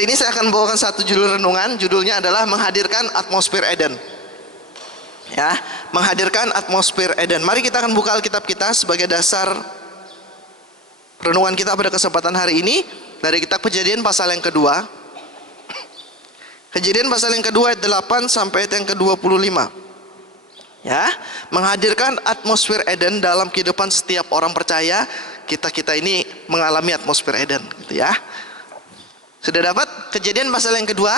Hari ini saya akan membawakan satu judul renungan, judulnya adalah menghadirkan atmosfer Eden. Ya, menghadirkan atmosfer Eden. Mari kita akan buka Alkitab kita sebagai dasar renungan kita pada kesempatan hari ini dari kitab Kejadian pasal yang kedua. Kejadian pasal yang kedua ayat 8 sampai ayat yang ke-25. Ya, menghadirkan atmosfer Eden dalam kehidupan setiap orang percaya. Kita ini mengalami atmosfer Eden, gitu ya. Sudah dapat Kejadian pasal yang kedua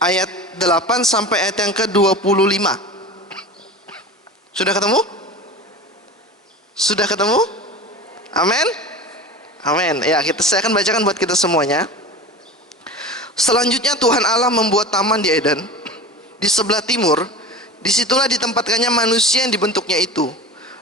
ayat 8 sampai ayat yang ke-25. Sudah ketemu? Sudah ketemu? Amin. Amin. Ya, saya akan bacakan buat kita semuanya. Selanjutnya Tuhan Allah membuat taman di Eden di sebelah timur. Disitulah ditempatkannya manusia yang dibentuknya itu.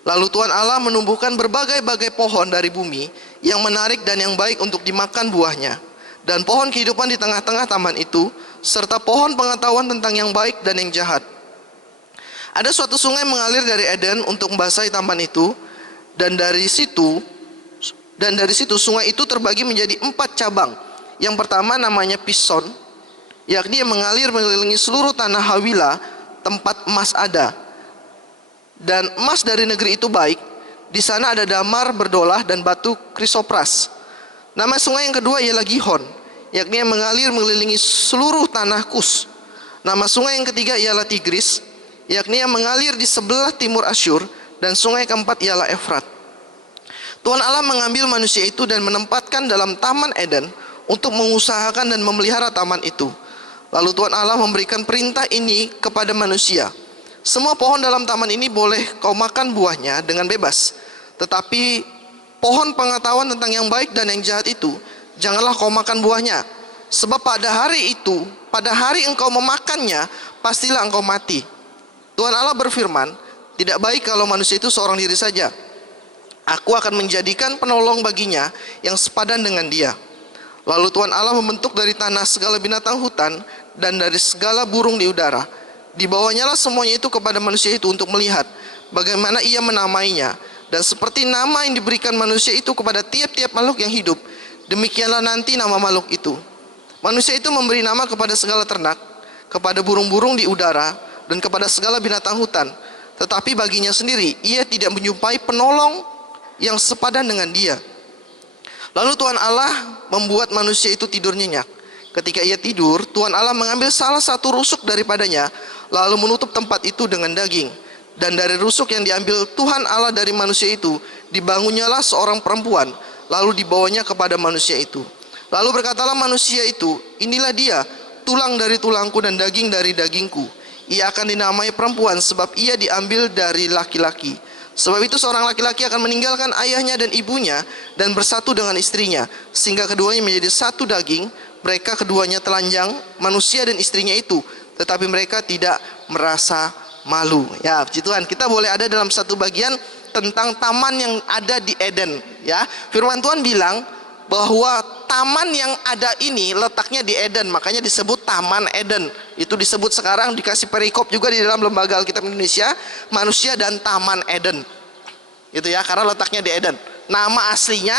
Lalu Tuhan Allah menumbuhkan berbagai-bagai pohon dari bumi yang menarik dan yang baik untuk dimakan buahnya, dan pohon kehidupan di tengah-tengah taman itu, serta pohon pengetahuan tentang yang baik dan yang jahat. Ada suatu sungai mengalir dari Eden untuk membasahi taman itu, dan dari situ sungai itu terbagi menjadi 4 cabang. Yang pertama namanya Pison, yakni yang mengalir mengelilingi seluruh tanah Hawila, tempat emas ada. Dan emas dari negeri itu baik. Di sana ada damar, berdolah, dan batu krisopras. Nama sungai yang kedua ialah Gihon, yakni yang mengalir mengelilingi seluruh tanah Kus. Nama sungai yang ketiga ialah Tigris, yakni yang mengalir di sebelah timur Asyur. Dan sungai keempat ialah Efrat. Tuhan Allah mengambil manusia itu dan menempatkan dalam taman Eden untuk mengusahakan dan memelihara taman itu. Lalu Tuhan Allah memberikan perintah ini kepada manusia: semua pohon dalam taman ini boleh kau makan buahnya dengan bebas, tetapi pohon pengetahuan tentang yang baik dan yang jahat itu janganlah kau makan buahnya, sebab pada hari engkau memakannya, pastilah engkau mati. Tuhan Allah berfirman, tidak baik kalau manusia itu seorang diri saja. Aku akan menjadikan penolong baginya yang sepadan dengan dia. Lalu Tuhan Allah membentuk dari tanah segala binatang hutan dan dari segala burung di udara. Dibawanyalah semuanya itu kepada manusia itu untuk melihat bagaimana ia menamainya. Dan seperti nama yang diberikan manusia itu kepada tiap-tiap makhluk yang hidup, demikianlah nanti nama makhluk itu. Manusia itu memberi nama kepada segala ternak, kepada burung-burung di udara, dan kepada segala binatang hutan. Tetapi baginya sendiri, ia tidak menjumpai penolong yang sepadan dengan dia. Lalu Tuhan Allah membuat manusia itu tidur nyenyak. Ketika ia tidur, Tuhan Allah mengambil salah satu rusuk daripadanya, lalu menutup tempat itu dengan daging. Dan dari rusuk yang diambil Tuhan Allah dari manusia itu, dibangunnyalah seorang perempuan, lalu dibawanya kepada manusia itu. Lalu berkatalah manusia itu, inilah dia, tulang dari tulangku dan daging dari dagingku. Ia akan dinamai perempuan sebab ia diambil dari laki-laki. Sebab itu seorang laki-laki akan meninggalkan ayahnya dan ibunya dan bersatu dengan istrinya, sehingga keduanya menjadi satu daging. Mereka keduanya telanjang, manusia dan istrinya itu, tetapi mereka tidak merasa malu. Ya, puji Tuhan, kita boleh ada dalam satu bagian tentang taman yang ada di Eden. Ya, firman Tuhan bilang bahwa taman yang ada ini letaknya di Eden, makanya disebut Taman Eden. Itu disebut sekarang, dikasih perikop juga di dalam Lembaga Alkitab Indonesia, Manusia dan Taman Eden. Itu ya, karena letaknya di Eden. Nama aslinya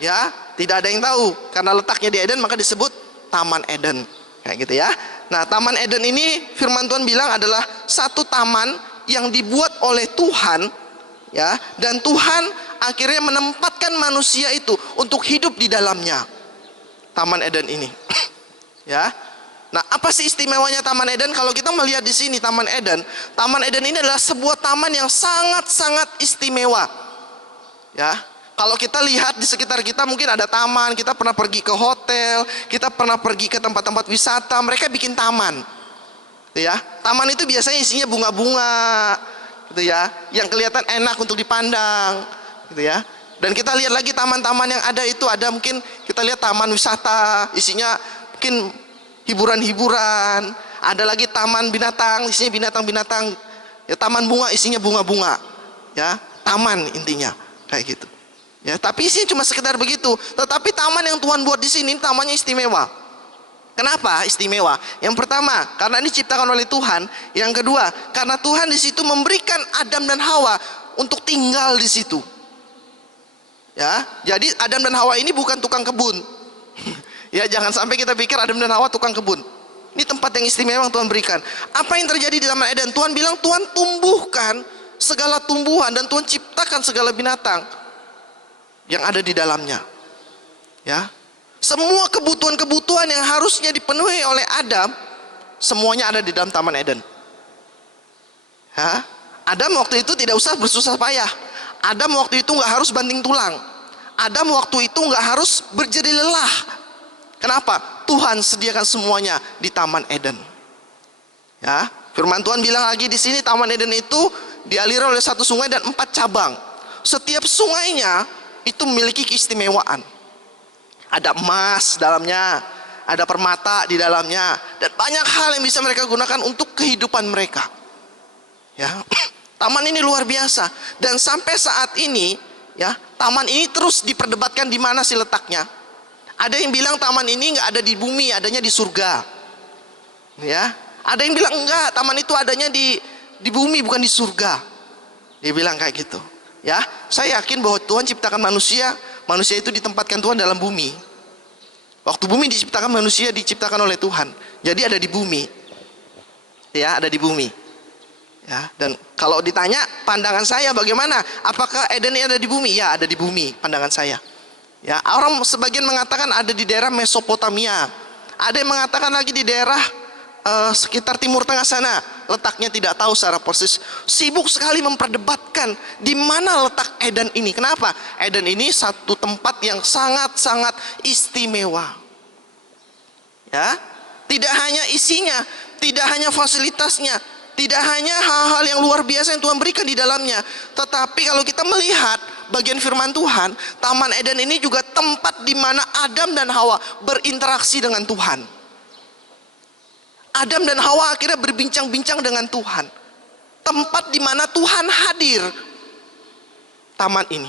ya tidak ada yang tahu, karena letaknya di Eden maka disebut Taman Eden. Kayak gitu ya. Nah, Taman Eden ini firman Tuhan bilang adalah satu taman yang dibuat oleh Tuhan, ya, dan Tuhan akhirnya menempatkan manusia itu untuk hidup di dalamnya. Taman Eden ini. Ya. Nah, apa sih istimewanya Taman Eden? Kalau kita melihat di sini Taman Eden ini adalah sebuah taman yang sangat-sangat istimewa. Ya. Kalau kita lihat di sekitar kita mungkin ada taman, kita pernah pergi ke hotel, kita pernah pergi ke tempat-tempat wisata, mereka bikin taman. Gitu ya. Taman itu biasanya isinya bunga-bunga, gitu ya, yang kelihatan enak untuk dipandang, gitu ya. Dan kita lihat lagi taman-taman yang ada itu, ada mungkin kita lihat taman wisata, isinya mungkin hiburan-hiburan, ada lagi taman binatang, isinya binatang-binatang, ya, taman bunga isinya bunga-bunga, ya, taman intinya kayak gitu. Ya, tapi isinya cuma sekedar begitu. Tetapi taman yang Tuhan buat di sini tamannya istimewa. Kenapa istimewa? Yang pertama, karena ini diciptakan oleh Tuhan. Yang kedua, karena Tuhan di situ memberikan Adam dan Hawa untuk tinggal di situ. Ya, jadi Adam dan Hawa ini bukan tukang kebun. Ya, jangan sampai kita pikir Adam dan Hawa tukang kebun. Ini tempat yang istimewa yang Tuhan berikan. Apa yang terjadi di Taman Eden? Tuhan bilang Tuhan tumbuhkan segala tumbuhan dan Tuhan ciptakan segala binatang yang ada di dalamnya. Ya, semua kebutuhan-kebutuhan yang harusnya dipenuhi oleh Adam, semuanya ada di dalam Taman Eden. Ya, Adam waktu itu tidak usah bersusah payah. Adam waktu itu nggak harus banting tulang. Adam waktu itu nggak harus berjerih lelah. Kenapa? Tuhan sediakan semuanya di Taman Eden. Ya, firman Tuhan bilang lagi di sini, Taman Eden itu dialiri oleh satu sungai dan 4 cabang. Setiap sungainya itu memiliki keistimewaan. Ada emas dalamnya, ada permata di dalamnya, dan banyak hal yang bisa mereka gunakan untuk kehidupan mereka. Ya, taman ini luar biasa. Dan sampai saat ini, ya, taman ini terus diperdebatkan di mana sih letaknya. Ada yang bilang taman ini nggak ada di bumi, adanya di surga. Ya, ada yang bilang enggak, taman itu adanya di bumi bukan di surga. Dia bilang kayak gitu. Ya, saya yakin bahwa Tuhan ciptakan manusia, manusia itu ditempatkan Tuhan dalam bumi. Waktu bumi diciptakan, manusia diciptakan oleh Tuhan. Jadi ada di bumi. Ya, ada di bumi. Ya, dan kalau ditanya pandangan saya bagaimana? Apakah Eden ini ada di bumi? Ya, ada di bumi pandangan saya. Ya, orang sebagian mengatakan ada di daerah Mesopotamia. Ada yang mengatakan lagi di daerah sekitar Timur Tengah sana. Letaknya tidak tahu secara persis. Sibuk sekali memperdebatkan di mana letak Eden ini. Kenapa? Eden ini satu tempat yang sangat-sangat istimewa. Ya, tidak hanya isinya, tidak hanya fasilitasnya, tidak hanya hal-hal yang luar biasa yang Tuhan berikan di dalamnya, tetapi kalau kita melihat bagian firman Tuhan, Taman Eden ini juga tempat di mana Adam dan Hawa berinteraksi dengan Tuhan. Adam dan Hawa akhirnya berbincang-bincang dengan Tuhan. Tempat di mana Tuhan hadir. Taman ini.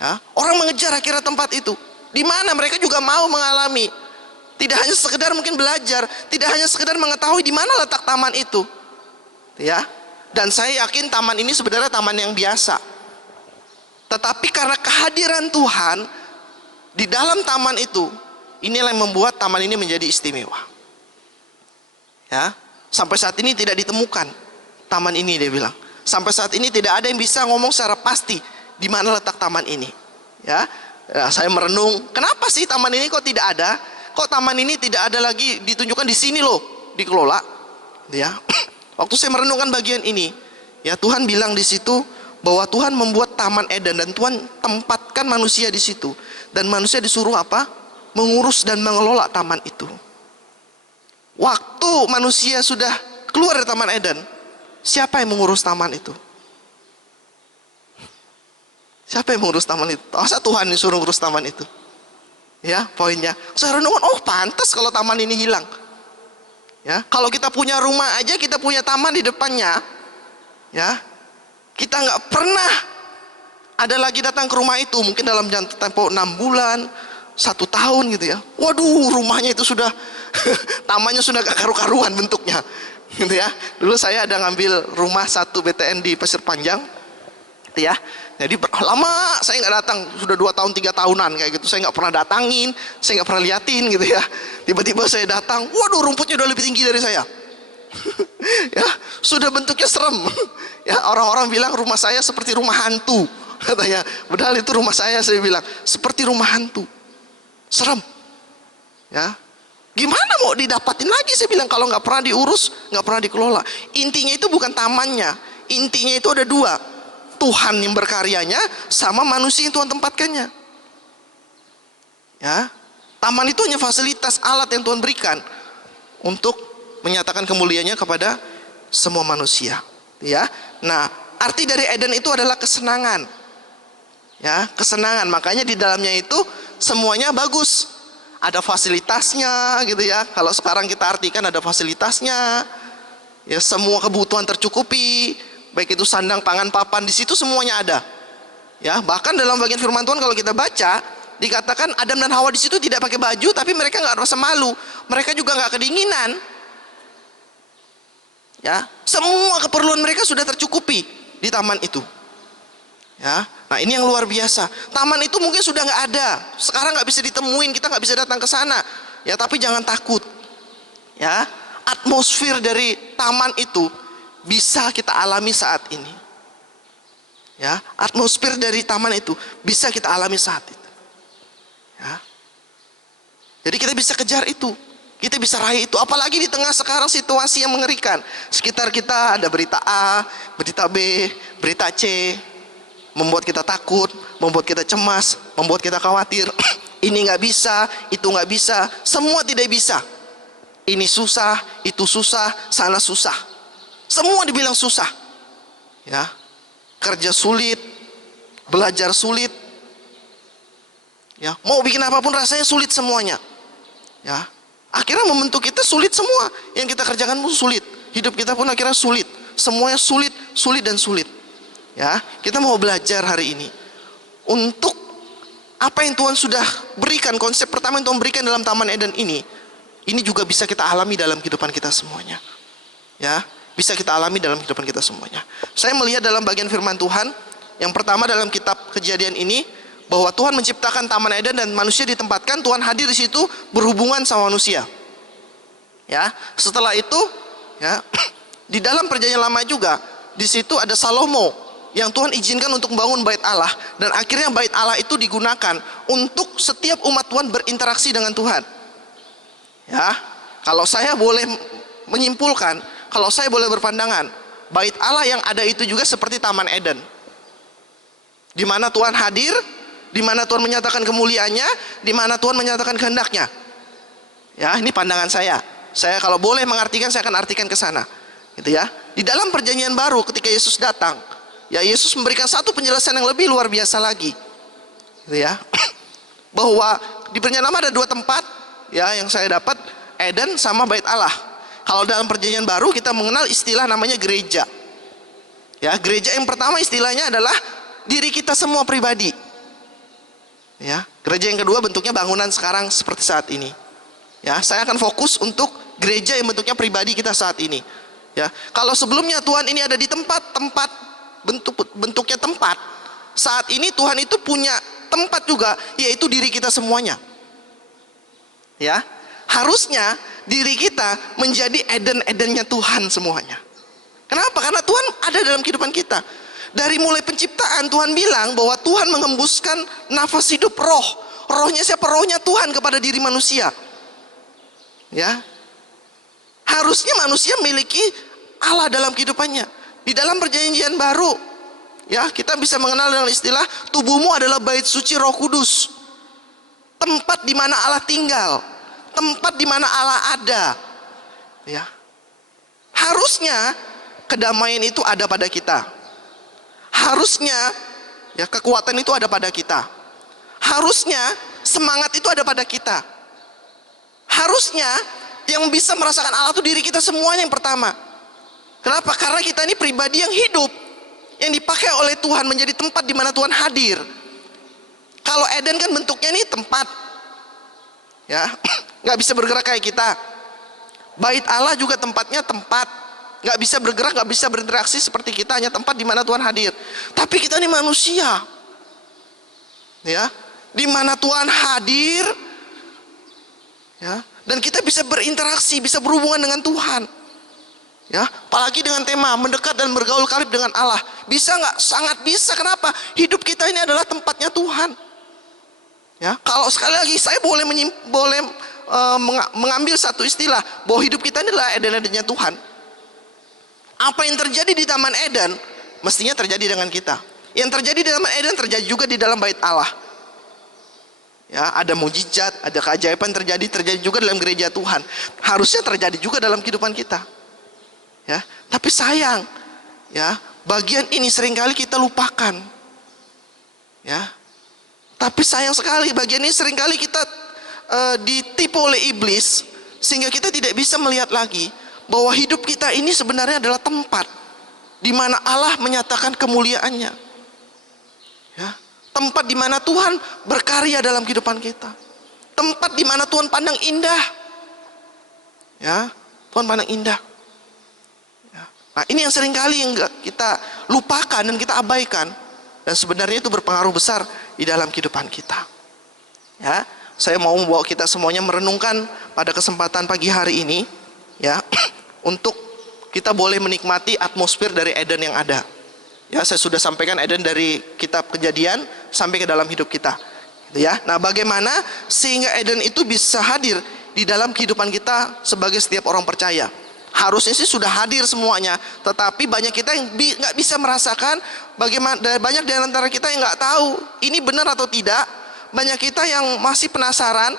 Ya, orang mengejar akhirnya tempat itu. Di mana mereka juga mau mengalami. Tidak hanya sekedar mungkin belajar, tidak hanya sekedar mengetahui di mana letak taman itu. Ya. Dan saya yakin taman ini sebenarnya taman yang biasa. Tetapi karena kehadiran Tuhan di dalam taman itu, inilah yang membuat taman ini menjadi istimewa. Ya, sampai saat ini tidak ditemukan taman ini, dia bilang. Sampai saat ini tidak ada yang bisa ngomong secara pasti di mana letak taman ini. Ya, saya merenung, kenapa sih taman ini kok tidak ada? Kok taman ini tidak ada lagi ditunjukkan di sini loh, dikelola? Ya, waktu saya merenungkan bagian ini, ya Tuhan bilang di situ bahwa Tuhan membuat Taman Eden dan Tuhan tempatkan manusia di situ, dan manusia disuruh apa? Mengurus dan mengelola taman itu. Waktu manusia sudah keluar dari Taman Eden, siapa yang mengurus taman itu? Siapa yang mengurus taman itu? Masa Tuhan yang suruh ngurus taman itu? Ya, poinnya. Saya renungan, oh pantas kalau taman ini hilang. Ya, kalau kita punya rumah aja, kita punya taman di depannya. Ya, kita nggak pernah ada lagi datang ke rumah itu, mungkin dalam jangka tempo 6 bulan, 1 tahun gitu ya. Waduh, rumahnya itu sudah tamannya sudah gak karu-karuan bentuknya, gitu ya. Dulu saya ada ngambil rumah 1 BTN di Pasir Panjang, gitu ya. Jadi lama saya nggak datang, sudah 2 tahun 3 tahunan kayak gitu. Saya nggak pernah datangin, saya nggak pernah liatin gitu ya. Tiba-tiba saya datang, waduh rumputnya udah lebih tinggi dari saya. Ya, sudah bentuknya serem. Ya, orang-orang bilang rumah saya seperti rumah hantu, katanya. Padahal itu rumah saya bilang seperti rumah hantu, serem. Ya, gimana mau didapatin lagi? Saya bilang kalau nggak pernah diurus, nggak pernah dikelola. Intinya itu bukan tamannya, intinya itu ada 2. Tuhan yang berkaryanya sama manusia yang Tuhan tempatkannya. Ya, taman itu hanya fasilitas, alat yang Tuhan berikan untuk menyatakan kemuliaannya kepada semua manusia. Ya, nah arti dari Eden itu adalah kesenangan. Ya, kesenangan. Makanya di dalamnya itu semuanya bagus. Ada fasilitasnya, gitu ya. Kalau sekarang kita artikan ada fasilitasnya. Ya, semua kebutuhan tercukupi. Baik itu sandang, pangan, papan, di situ semuanya ada. Ya, bahkan dalam bagian firman Tuhan kalau kita baca, dikatakan Adam dan Hawa di situ tidak pakai baju, tapi mereka nggak rasa malu. Mereka juga nggak kedinginan. Ya, semua keperluan mereka sudah tercukupi di taman itu. Ya, Nah, ini yang luar biasa. Taman itu mungkin sudah nggak ada, sekarang nggak bisa ditemuin, kita nggak bisa datang ke sana. Ya, tapi jangan takut. Ya, atmosfer dari taman itu bisa kita alami saat ini. Ya, atmosfer dari taman itu bisa kita alami saat itu. Ya. Jadi kita bisa kejar itu, kita bisa raih itu. Apalagi di tengah sekarang situasi yang mengerikan. Sekitar kita ada berita A, berita B, berita C, membuat kita takut, membuat kita cemas, membuat kita khawatir. Ini nggak bisa, itu nggak bisa, semua tidak bisa. Ini susah, itu susah, sana susah. Semua dibilang susah. Ya, kerja sulit, belajar sulit. Ya, mau bikin apapun rasanya sulit semuanya. Ya, akhirnya membentuk kita sulit semua. Yang kita kerjakan pun sulit. Hidup kita pun akhirnya sulit. Semuanya sulit, sulit dan sulit. Ya, kita mau belajar hari ini untuk apa yang Tuhan sudah berikan. Konsep pertama yang Tuhan berikan dalam Taman Eden ini juga bisa kita alami dalam kehidupan kita semuanya. Ya, bisa kita alami dalam kehidupan kita semuanya. Saya melihat dalam bagian firman Tuhan, yang pertama dalam kitab Kejadian ini, bahwa Tuhan menciptakan Taman Eden dan manusia ditempatkan, Tuhan hadir di situ berhubungan sama manusia. Ya, setelah itu, ya, di dalam Perjanjian Lama juga, di situ ada Salomo yang Tuhan izinkan untuk membangun bait Allah, dan akhirnya bait Allah itu digunakan untuk setiap umat Tuhan berinteraksi dengan Tuhan. Ya, kalau saya boleh menyimpulkan, kalau saya boleh berpandangan, bait Allah yang ada itu juga seperti Taman Eden, di mana Tuhan hadir, di mana Tuhan menyatakan kemuliaannya, di mana Tuhan menyatakan kehendaknya. Ya, ini pandangan saya. Saya kalau boleh mengartikan, saya akan artikan ke sana. Gitu ya. Di dalam Perjanjian Baru ketika Yesus datang, ya, Yesus memberikan satu penjelasan yang lebih luar biasa lagi, gitu ya, bahwa di Perjanjian Lama ada dua tempat, ya, yang saya dapat, Eden sama Bait Allah. Kalau dalam Perjanjian Baru kita mengenal istilah namanya gereja. Ya, gereja yang pertama istilahnya adalah diri kita semua pribadi. Ya, gereja yang kedua bentuknya bangunan sekarang seperti saat ini. Ya, saya akan fokus untuk gereja yang bentuknya pribadi kita saat ini. Ya, kalau sebelumnya Tuhan ini ada di tempat-tempat, bentuknya tempat, saat ini Tuhan itu punya tempat juga, yaitu diri kita semuanya. Ya, harusnya diri kita menjadi Eden-Edennya Tuhan semuanya. Kenapa? Karena Tuhan ada dalam kehidupan kita. Dari mulai penciptaan Tuhan bilang bahwa Tuhan mengembuskan nafas hidup roh. Rohnya siapa? Rohnya Tuhan kepada diri manusia. Ya, harusnya manusia memiliki Allah dalam kehidupannya. Di dalam Perjanjian Baru, ya, kita bisa mengenal dengan istilah tubuhmu adalah bait suci Roh Kudus, tempat di mana Allah tinggal, tempat di mana Allah ada. Ya, harusnya kedamaian itu ada pada kita. Harusnya, ya, kekuatan itu ada pada kita. Harusnya semangat itu ada pada kita. Harusnya yang bisa merasakan Allah itu diri kita semuanya yang pertama. Kenapa? Karena kita ini pribadi yang hidup, yang dipakai oleh Tuhan menjadi tempat di mana Tuhan hadir. Kalau Eden kan bentuknya nih tempat, ya, nggak bisa bergerak kayak kita. Bait Allah juga tempatnya tempat, nggak bisa bergerak, nggak bisa berinteraksi seperti kita, hanya tempat di mana Tuhan hadir. Tapi kita ini manusia, ya, di mana Tuhan hadir, ya, dan kita bisa berinteraksi, bisa berhubungan dengan Tuhan. Ya, apalagi dengan tema mendekat dan bergaul karib dengan Allah. Bisa nggak? Sangat bisa. Kenapa? Hidup kita ini adalah tempatnya Tuhan. Ya, kalau sekali lagi saya boleh mengambil satu istilah bahwa hidup kita ini adalah Eden-Edennya Tuhan. Apa yang terjadi di Taman Eden mestinya terjadi dengan kita. Yang terjadi di Taman Eden terjadi juga di dalam bait Allah. Ya, ada mujizat, ada keajaiban terjadi juga dalam gereja Tuhan. Harusnya terjadi juga dalam kehidupan kita. Ya, tapi sayang, ya, bagian ini seringkali kita lupakan. Ya, tapi sayang sekali bagian ini seringkali kita ditipu oleh iblis, sehingga kita tidak bisa melihat lagi bahwa hidup kita ini sebenarnya adalah tempat di mana Allah menyatakan kemuliaannya. Ya, tempat di mana Tuhan berkarya dalam kehidupan kita. Tempat di mana Tuhan pandang indah. Ya, Tuhan pandang indah. Ya. Nah, ini yang seringkali yang kita lupakan dan kita abaikan. dan sebenarnya itu berpengaruh besar di dalam kehidupan kita. Ya, saya mau membawa kita semuanya merenungkan pada kesempatan pagi hari ini, ya, untuk kita boleh menikmati atmosfer dari Eden yang ada. Ya, saya sudah sampaikan Eden dari kitab Kejadian sampai ke dalam hidup kita. Gitu ya. Nah, bagaimana sehingga Eden itu bisa hadir di dalam kehidupan kita sebagai setiap orang percaya? Harusnya sih sudah hadir semuanya, tetapi banyak kita yang nggak bisa merasakan. Bagaimana, banyak di antara kita yang nggak tahu ini benar atau tidak. Banyak kita yang masih penasaran,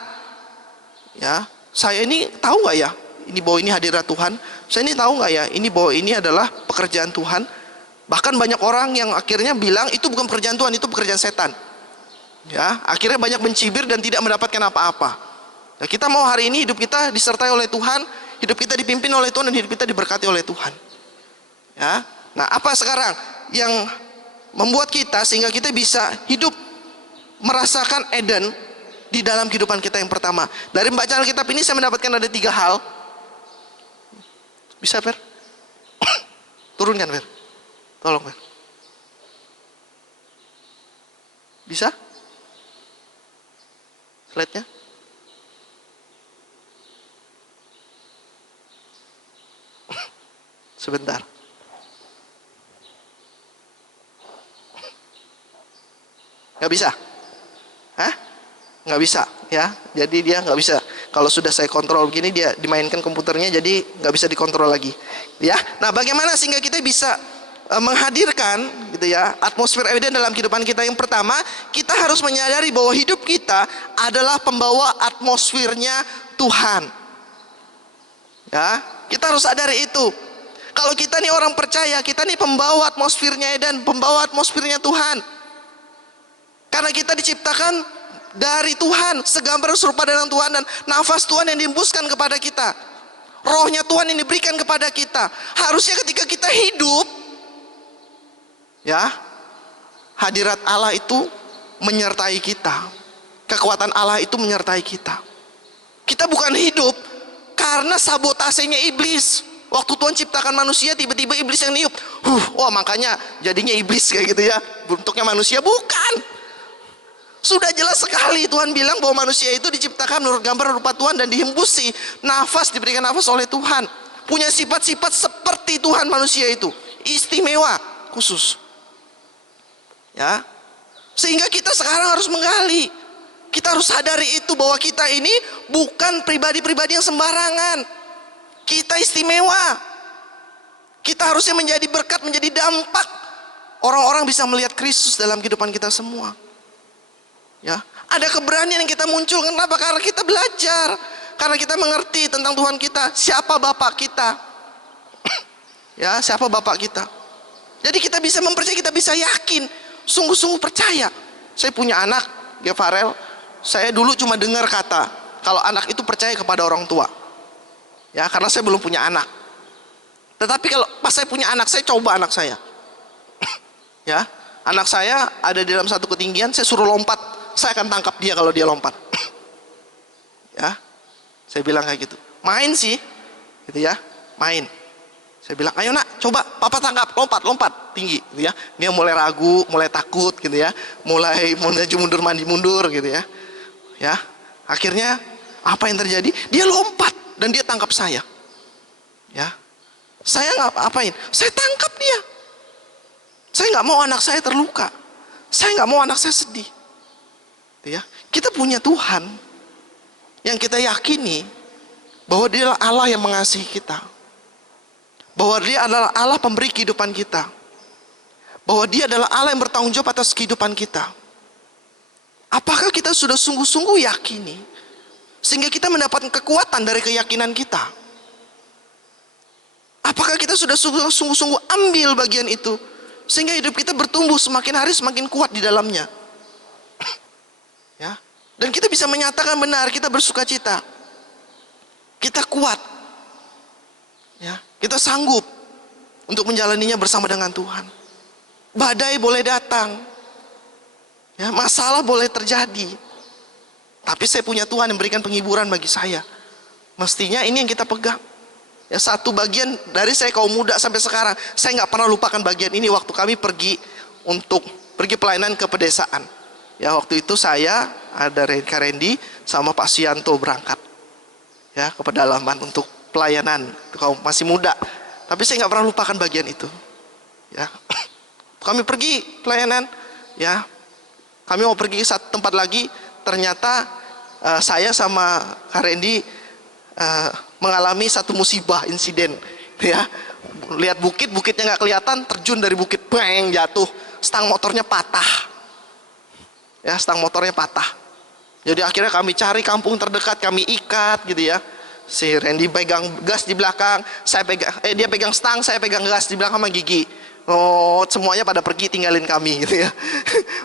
ya, saya ini tahu nggak ya ini bahwa ini hadirat Tuhan? Saya ini tahu nggak ya ini bahwa ini adalah pekerjaan Tuhan? Bahkan banyak orang yang akhirnya bilang itu bukan pekerjaan Tuhan, itu pekerjaan setan. Ya, akhirnya banyak mencibir dan tidak mendapatkan apa-apa. Nah, kita mau hari ini hidup kita disertai oleh Tuhan, hidup kita dipimpin oleh Tuhan, dan hidup kita diberkati oleh Tuhan. Ya, nah apa sekarang yang membuat kita sehingga kita bisa hidup merasakan Eden di dalam kehidupan kita? Yang pertama, dari bacaan Alkitab ini saya mendapatkan ada 3 hal. Bisa, Fer? Turunkan, Fer. Tolong, Fer. Bisa? Slide-nya? Sebentar. Nggak bisa? Hah? Nggak bisa, ya. Jadi dia nggak bisa. Kalau sudah saya kontrol begini, dia dimainkan komputernya, jadi nggak bisa dikontrol lagi. Ya. Nah, bagaimana sehingga kita bisa menghadirkan, gitu ya, atmosfer Eden dalam kehidupan kita? Yang pertama, kita harus menyadari bahwa hidup kita adalah pembawa atmosfernya Tuhan. Ya, kita harus sadari itu. Kalau kita nih orang percaya, kita nih pembawa atmosfernya Eden, pembawa atmosfernya Tuhan. Karena kita diciptakan dari Tuhan, segambar serupa dengan Tuhan, dan nafas Tuhan yang dihembuskan kepada kita, rohnya Tuhan yang diberikan kepada kita. Harusnya ketika kita hidup, ya, hadirat Allah itu menyertai kita, kekuatan Allah itu menyertai kita. Kita bukan hidup karena sabotasenya iblis. Waktu Tuhan ciptakan manusia, tiba-tiba iblis yang niup. Wah, makanya jadinya iblis kayak gitu ya. Bentuknya manusia, bukan. Sudah jelas sekali Tuhan bilang bahwa manusia itu diciptakan menurut gambar rupa Tuhan dan dihembusi nafas, diberikan nafas oleh Tuhan. Punya sifat-sifat seperti Tuhan manusia itu. Istimewa, khusus. Ya. Sehingga kita sekarang harus menggali. Kita harus sadari itu bahwa kita ini bukan pribadi-pribadi yang sembarangan. Kita istimewa. Kita harusnya menjadi berkat, menjadi dampak. Orang-orang bisa melihat Kristus dalam kehidupan kita semua. Ya, ada keberanian yang kita muncul. Kenapa? Karena kita belajar. Karena kita mengerti tentang Tuhan kita. Siapa Bapak kita? Ya, siapa Bapak kita? Jadi kita bisa mempercayai, kita bisa yakin. Sungguh-sungguh percaya. Saya punya anak, dia Farel. Saya dulu cuma dengar kata, kalau anak itu percaya kepada orang tua. Ya, karena saya belum punya anak. Tetapi kalau pas saya punya anak, saya coba anak saya. Ya, anak saya ada di dalam satu ketinggian, saya suruh lompat, saya akan tangkap dia kalau dia lompat. Ya, saya bilang kayak gitu. Main sih, gitu ya, main. Saya bilang, ayo nak, coba, papa tangkap, lompat, tinggi, gitu ya. Dia mulai ragu, mulai takut, gitu ya, mulai maju mundur, mandi mundur, gitu ya. Ya, akhirnya apa yang terjadi? Dia lompat dan dia tangkap saya. Ya, saya ngapain? Saya tangkap dia. Saya nggak mau anak saya terluka. Saya nggak mau anak saya sedih. Ya, kita punya Tuhan yang kita yakini bahwa Dia adalah Allah yang mengasihi kita, bahwa Dia adalah Allah pemberi kehidupan kita, bahwa Dia adalah Allah yang bertanggung jawab atas kehidupan kita. Apakah kita sudah sungguh-sungguh yakini sehingga kita mendapatkan kekuatan dari keyakinan kita? Apakah kita sudah sungguh-sungguh ambil bagian itu sehingga hidup kita bertumbuh semakin hari semakin kuat di dalamnya? Ya, dan kita bisa menyatakan benar, kita bersuka cita, kita kuat, ya, kita sanggup untuk menjalaninya bersama dengan Tuhan. Badai boleh datang, ya, masalah boleh terjadi, tapi saya punya Tuhan yang memberikan penghiburan bagi saya. Mestinya ini yang kita pegang. Ya, satu bagian dari saya kaum muda sampai sekarang, saya nggak pernah lupakan bagian ini waktu kami pergi untuk pergi pelayanan ke pedesaan. Ya, waktu itu saya ada Kak Randy sama Pak Sianto berangkat ya ke pedalaman untuk pelayanan. Kaum masih muda, tapi saya nggak pernah lupakan bagian itu. Ya, kami pergi pelayanan. Ya, kami mau pergi ke satu tempat lagi. Ternyata saya sama Kak Randy mengalami satu musibah, insiden. Ya, lihat bukitnya nggak kelihatan, terjun dari bukit, bang, jatuh, stang motornya patah. Ya, stang motornya patah. Jadi akhirnya kami cari kampung terdekat, kami ikat gitu ya. Si Randy pegang gas di belakang, dia pegang stang, saya pegang gas di belakang sama Gigi. Oh, semuanya pada pergi tinggalin kami gitu ya.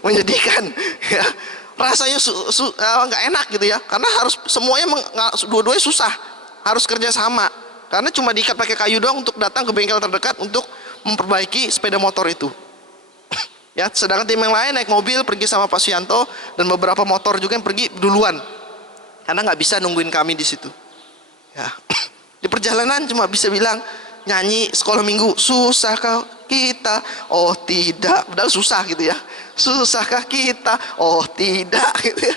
Menyedihkan ya. Rasanya nggak enak gitu ya. Karena harus semuanya dua-duanya susah. Harus kerja sama. Karena cuma diikat pakai kayu doang untuk datang ke bengkel terdekat untuk memperbaiki sepeda motor itu. Ya, sedangkan tim yang lain naik mobil pergi sama Pak Suyanto dan beberapa motor juga yang pergi duluan. Karena nggak bisa nungguin kami di situ. Ya. Di perjalanan cuma bisa bilang nyanyi sekolah minggu, susahkah kita? Oh tidak, padahal susah gitu ya. Susahkah kita? Oh tidak gitu ya.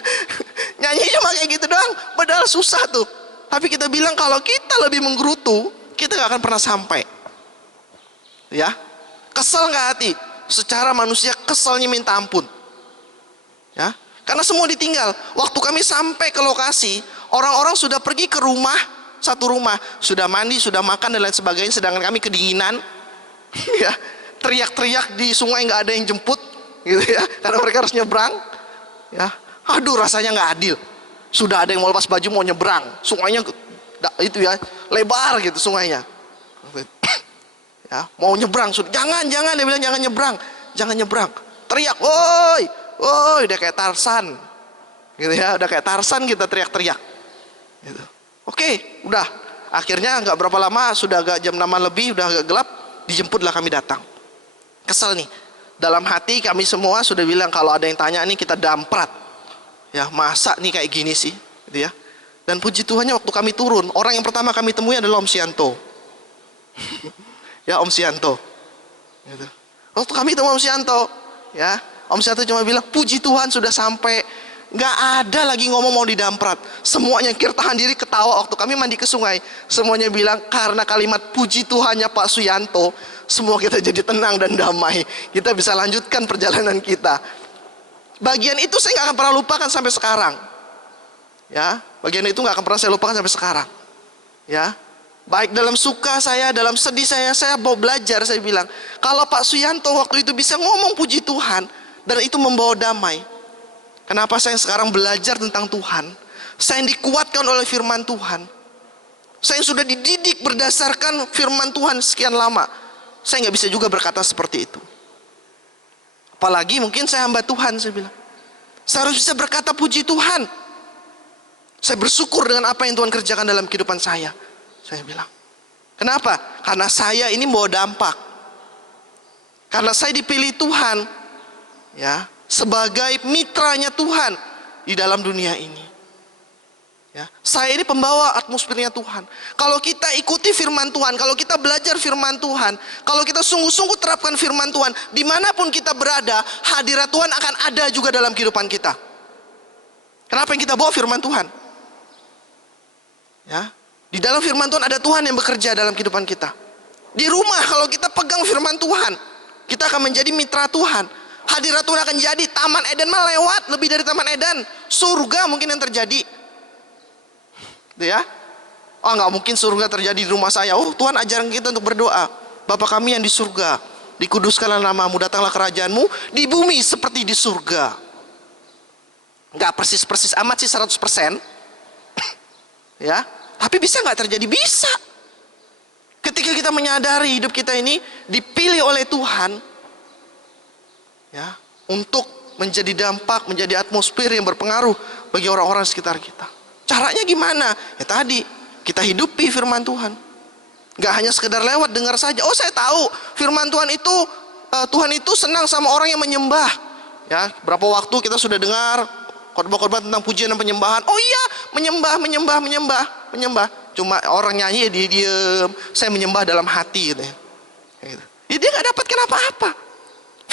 Nyanyi cuma kayak gitu doang, padahal susah tuh. Tapi kita bilang kalau kita lebih menggerutu, kita nggak akan pernah sampai. Ya, kesel nggak hati? Secara manusia keselnya minta ampun. Ya, karena semua ditinggal. Waktu kami sampai ke lokasi, orang-orang sudah pergi ke rumah, satu rumah, sudah mandi, sudah makan dan lain sebagainya, sedangkan kami kedinginan. Ya, teriak-teriak di sungai nggak ada yang jemput, gitu ya, karena mereka harus nyebrang. Ya, aduh rasanya nggak adil. Sudah ada yang mau lepas baju mau nyebrang, sungainya itu ya lebar gitu sungainya. Ya, mau nyebrang, jangan, dia bilang jangan nyebrang, teriak, woi, udah kayak Tarsan, gitu ya, udah kayak Tarsan kita teriak-teriak, gitu. Oke, udah, akhirnya nggak berapa lama, sudah agak jam 6 lebih, udah agak gelap, dijemputlah kami datang. Kesel nih, dalam hati kami semua sudah bilang kalau ada yang tanya nih kita damprat, ya masa nih kayak gini sih, gitu ya. Dan puji Tuhannya waktu kami turun, orang yang pertama kami temui adalah Om Sianto. Ya, Om Sianto. Gitu. Waktu kami ketemu Om Sianto, ya, Om Sianto cuma bilang, puji Tuhan sudah sampai. Nggak ada lagi ngomong mau didamprat. Semuanya tahan diri ketawa waktu kami mandi ke sungai. Semuanya bilang karena kalimat puji Tuhannya Pak Suyanto, semua kita jadi tenang dan damai. Kita bisa lanjutkan perjalanan kita. Bagian itu saya nggak akan pernah lupakan sampai sekarang. Ya, bagian itu nggak akan pernah saya lupakan sampai sekarang. Ya. Baik dalam suka saya, dalam sedih saya mau belajar, saya bilang, kalau Pak Suyanto waktu itu bisa ngomong puji Tuhan, dan itu membawa damai. Kenapa saya sekarang belajar tentang Tuhan? Saya yang dikuatkan oleh firman Tuhan. Saya yang sudah dididik berdasarkan firman Tuhan sekian lama. Saya nggak bisa juga berkata seperti itu. Apalagi mungkin saya hamba Tuhan, saya bilang. Saya harus bisa berkata puji Tuhan. Saya bersyukur dengan apa yang Tuhan kerjakan dalam kehidupan saya. Saya bilang, kenapa? Karena saya ini mau dampak. Karena saya dipilih Tuhan, ya, sebagai mitranya Tuhan di dalam dunia ini. Ya, saya ini pembawa atmosfernya Tuhan. Kalau kita ikuti firman Tuhan, kalau kita belajar firman Tuhan, kalau kita sungguh-sungguh terapkan firman Tuhan, dimanapun kita berada, hadirat Tuhan akan ada juga dalam kehidupan kita. Kenapa yang kita bawa firman Tuhan? Ya. Di dalam firman Tuhan ada Tuhan yang bekerja dalam kehidupan kita. Di rumah kalau kita pegang firman Tuhan, kita akan menjadi mitra Tuhan. Hadirat Tuhan akan jadi. Taman Eden mah lewat, lebih dari Taman Eden. Surga mungkin yang terjadi. Gitu ya. Oh, nggak mungkin surga terjadi di rumah saya. Oh, Tuhan ajaran kita untuk berdoa. Bapa kami yang di surga, dikuduskanlah namamu, datanglah kerajaanmu di bumi seperti di surga. Nggak persis-persis amat sih 100%. Ya. Tapi bisa nggak terjadi? Bisa. Ketika kita menyadari hidup kita ini dipilih oleh Tuhan, ya, untuk menjadi dampak, menjadi atmosfer yang berpengaruh bagi orang-orang sekitar kita. Caranya gimana? Ya tadi, kita hidupi firman Tuhan. Nggak hanya sekedar lewat dengar saja. Oh, saya tahu firman Tuhan itu, Tuhan itu senang sama orang yang menyembah. Ya, berapa waktu kita sudah dengar khotbah-khotbah tentang pujian dan penyembahan. Oh iya, menyembah. Cuma orang nyanyi dia diem. Saya menyembah dalam hati gitu ya. Ya, dia nggak dapatkan apa-apa.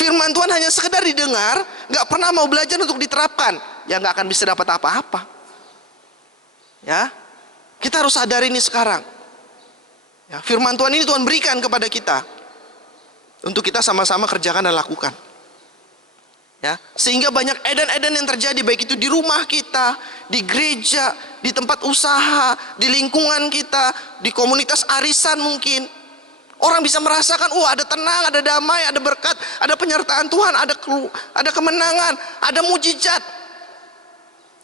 Firman Tuhan hanya sekedar didengar, nggak pernah mau belajar untuk diterapkan, ya nggak akan bisa dapat apa-apa. Ya, kita harus sadari ini sekarang. Ya, firman Tuhan ini Tuhan berikan kepada kita untuk kita sama-sama kerjakan dan lakukan. Ya, sehingga banyak edan-edan yang terjadi, baik itu di rumah kita, di gereja, di tempat usaha, di lingkungan kita, di komunitas arisan mungkin. Orang bisa merasakan, ada tenang, ada damai, ada berkat, ada penyertaan Tuhan, ada kemenangan, ada mujizat.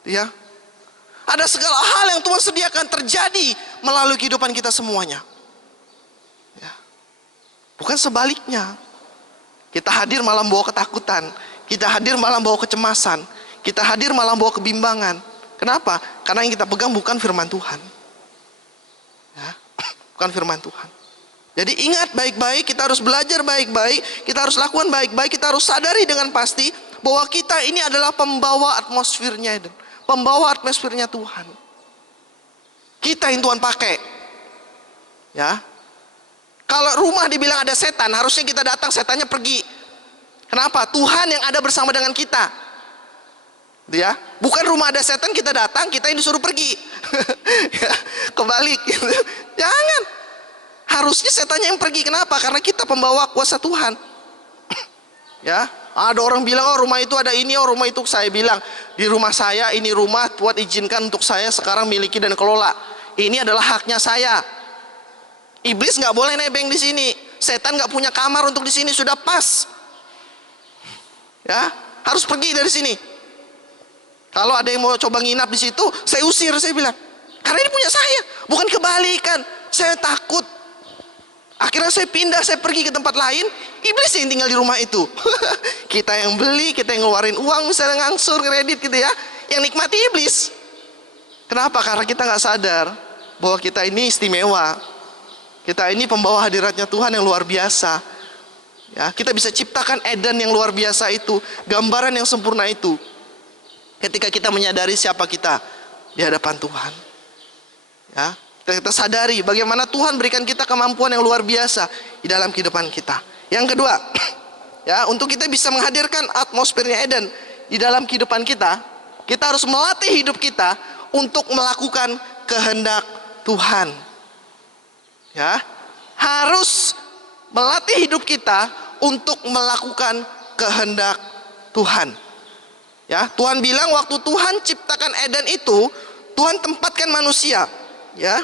Ya. Ada segala hal yang Tuhan sediakan terjadi melalui kehidupan kita semuanya. Ya. Bukan sebaliknya. Kita hadir malah bawa ketakutan, kita hadir malah bawa kecemasan, kita hadir malah bawa kebimbangan. Kenapa? Karena yang kita pegang bukan firman Tuhan. Ya. Bukan firman Tuhan. Jadi ingat baik-baik, kita harus belajar baik-baik, kita harus lakukan baik-baik, kita harus sadari dengan pasti bahwa kita ini adalah pembawa atmosfernya, pembawa atmosfernya Tuhan. Kita yang Tuhan pakai. Ya. Kalau rumah dibilang ada setan, harusnya kita datang, setannya pergi. Kenapa? Tuhan yang ada bersama dengan kita. Ya, bukan rumah ada setan kita datang, kita yang disuruh pergi. Ya, kebalik. Jangan. Harusnya setannya yang pergi. Kenapa? Karena kita pembawa kuasa Tuhan. Ya, ada orang bilang, rumah itu ada ini, rumah itu. Saya bilang, di rumah saya ini rumah Tuhan izinkan untuk saya sekarang miliki dan kelola. Ini adalah haknya saya. Iblis nggak boleh nebeng di sini. Setan nggak punya kamar untuk di sini, sudah pas. Ya, harus pergi dari sini. Kalau ada yang mau coba nginap di situ, saya usir, saya bilang. Karena ini punya saya, bukan kebalikan. Saya takut. Akhirnya saya pindah, saya pergi ke tempat lain. Iblis yang tinggal di rumah itu. Kita yang beli, kita yang ngeluarin uang, misalnya ngangsur kredit gitu ya. Yang nikmati iblis. Kenapa? Karena kita nggak sadar bahwa kita ini istimewa. Kita ini pembawa hadiratnya Tuhan yang luar biasa. Ya, kita bisa ciptakan edan yang luar biasa itu, gambaran yang sempurna itu. Ketika kita menyadari siapa kita di hadapan Tuhan. Ya. Kita sadari bagaimana Tuhan berikan kita kemampuan yang luar biasa di dalam kehidupan kita. Yang kedua, ya, untuk kita bisa menghadirkan atmosfernya Eden di dalam kehidupan kita, kita harus melatih hidup kita untuk melakukan kehendak Tuhan. Ya, harus melatih hidup kita untuk melakukan kehendak Tuhan. Ya, Tuhan bilang waktu Tuhan ciptakan Eden itu, Tuhan tempatkan manusia. Ya,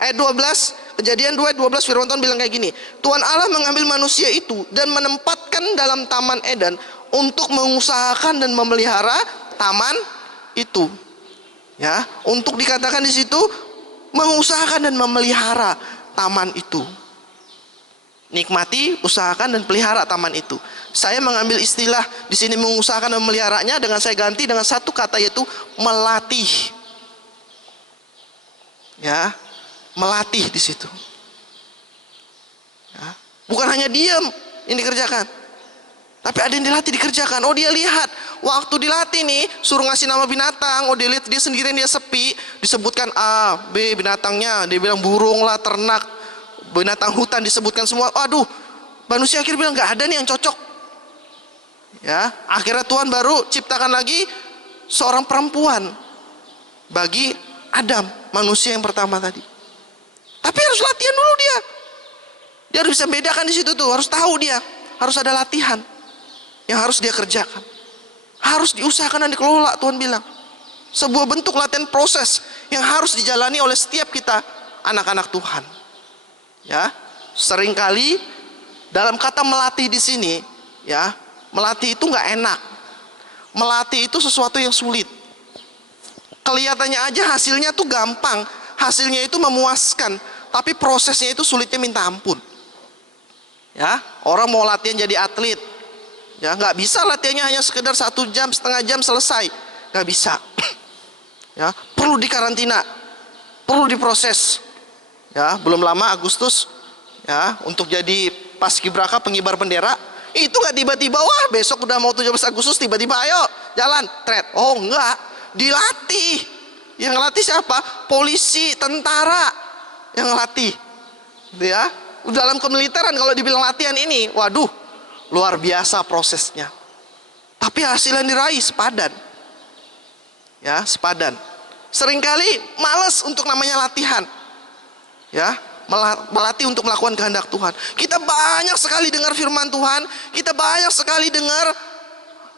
ayat 12, Kejadian 2:12 firman Tuhan bilang kayak gini. Tuhan Allah mengambil manusia itu dan menempatkan dalam taman Eden untuk mengusahakan dan memelihara taman itu. Ya, untuk dikatakan di situ mengusahakan dan memelihara taman itu. Nikmati, usahakan dan pelihara taman itu. Saya mengambil istilah di sini mengusahakan dan memeliharanya dengan saya ganti dengan satu kata, yaitu melatih. Ya, melatih di situ. Ya, bukan hanya diam yang dikerjakan, tapi ada yang dilatih dikerjakan. Oh, dia lihat waktu dilatih nih, suruh ngasih nama binatang. Oh, dia lihat dia sendirian, dia sepi, disebutkan A, B binatangnya. Dia bilang burung lah, ternak, binatang hutan disebutkan semua. Aduh, manusia akhirnya bilang nggak ada nih yang cocok. Ya, akhirnya Tuhan baru ciptakan lagi seorang perempuan bagi Adam, manusia yang pertama tadi. Tapi harus latihan dulu dia. Dia harus bisa bedakan di situ tuh, harus tahu dia, harus ada latihan yang harus dia kerjakan. Harus diusahakan dan dikelola, Tuhan bilang. Sebuah bentuk latihan proses yang harus dijalani oleh setiap kita anak-anak Tuhan. Ya, seringkali dalam kata melatih di sini, ya, melatih itu nggak enak. Melatih itu sesuatu yang sulit. Kelihatannya aja hasilnya tuh gampang, hasilnya itu memuaskan, tapi prosesnya itu sulitnya minta ampun. Ya, orang mau latihan jadi atlet, ya nggak bisa latihannya hanya sekedar 1 jam, setengah jam selesai, nggak bisa. Ya, perlu dikarantina, perlu diproses. Ya, belum lama Agustus, ya, untuk jadi paskibraka pengibar bendera, itu nggak tiba-tiba, wah besok udah mau 17 Agustus tiba-tiba ayo jalan, thread. Oh enggak. Dilatih. Yang ngelatih siapa? Polisi, tentara yang ngelatih. Ya, dalam kemiliteran kalau dibilang latihan ini, waduh, luar biasa prosesnya. Tapi hasil yang diraih sepadan. Ya, sepadan. Seringkali malas untuk namanya latihan. Ya, melatih untuk melakukan kehendak Tuhan. Kita banyak sekali dengar firman Tuhan, kita banyak sekali dengar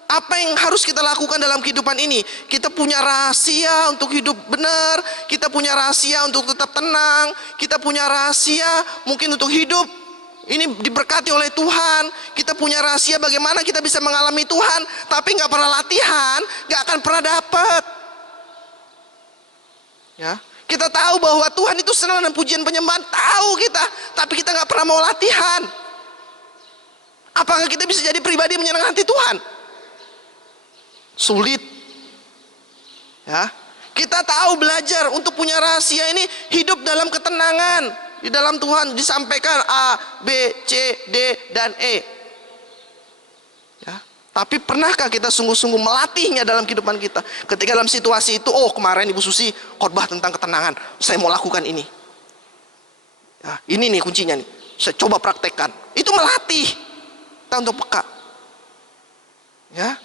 apa yang harus kita lakukan dalam kehidupan ini. Kita punya rahasia untuk hidup benar, kita punya rahasia untuk tetap tenang, kita punya rahasia mungkin untuk hidup ini diberkati oleh Tuhan. Kita punya rahasia bagaimana kita bisa mengalami Tuhan, tapi nggak pernah latihan, nggak akan pernah dapat. Ya, kita tahu bahwa Tuhan itu senang dan pujian penyembahan, tahu kita, tapi kita nggak pernah mau latihan. Apakah kita bisa jadi pribadi menyenangkan hati Tuhan? Sulit. Ya, kita tahu belajar untuk punya rahasia ini hidup dalam ketenangan di dalam Tuhan. Disampaikan A, B, C, D, dan E. Ya, tapi pernahkah kita sungguh-sungguh melatihnya dalam kehidupan kita? Ketika dalam situasi itu, oh kemarin Ibu Susi khotbah tentang ketenangan, saya mau lakukan ini. Ya, ini nih kuncinya nih, saya coba praktekkan. Itu melatih kita untuk peka. Ya,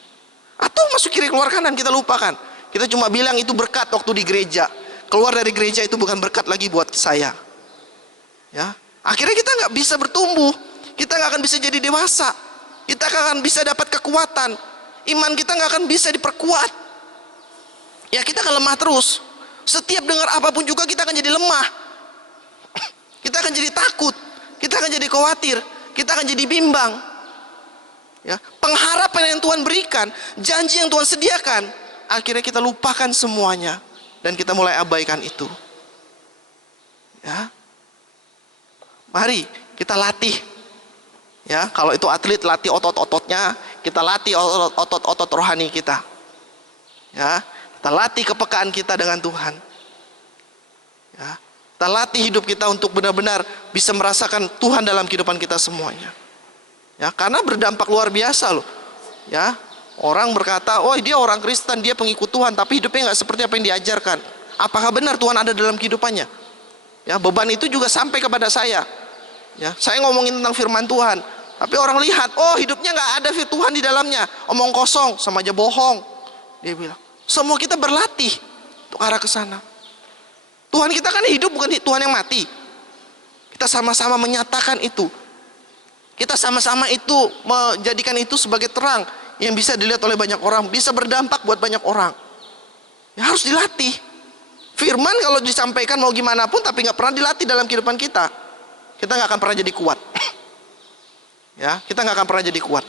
atau masuk kiri keluar kanan kita lupakan. Kita cuma bilang itu berkat waktu di gereja. Keluar dari gereja itu bukan berkat lagi buat saya. Ya, akhirnya kita nggak bisa bertumbuh. Kita nggak akan bisa jadi dewasa. Kita nggak akan bisa dapat kekuatan. Iman kita nggak akan bisa diperkuat. Ya, kita akan lemah terus. Setiap dengar apapun juga kita akan jadi lemah. Kita akan jadi takut. Kita akan jadi khawatir. Kita akan jadi bimbang. Ya, pengharapan yang Tuhan berikan, janji yang Tuhan sediakan, akhirnya kita lupakan semuanya dan kita mulai abaikan itu. Ya, mari kita latih. Ya, kalau itu atlet latih otot-ototnya, kita latih otot-otot rohani kita. Ya, kita latih kepekaan kita dengan Tuhan. Ya, kita latih hidup kita untuk benar-benar bisa merasakan Tuhan dalam kehidupan kita semuanya. Ya, karena berdampak luar biasa loh. Ya, orang berkata, oh dia orang Kristen, dia pengikut Tuhan, tapi hidupnya nggak seperti apa yang diajarkan. Apakah benar Tuhan ada dalam kehidupannya? Ya, beban itu juga sampai kepada saya. Ya, saya ngomongin tentang firman Tuhan, tapi orang lihat, oh hidupnya nggak ada Tuhan di dalamnya, omong kosong, sama aja bohong. Dia bilang, semua kita berlatih untuk arah ke sana. Tuhan kita kan hidup, bukan Tuhan yang mati. Kita sama-sama menyatakan itu. Kita sama-sama itu menjadikan itu sebagai terang yang bisa dilihat oleh banyak orang, bisa berdampak buat banyak orang. Ya, harus dilatih. Firman kalau disampaikan mau gimana pun tapi nggak pernah dilatih dalam kehidupan kita, kita nggak akan pernah jadi kuat. Ya, kita nggak akan pernah jadi kuat.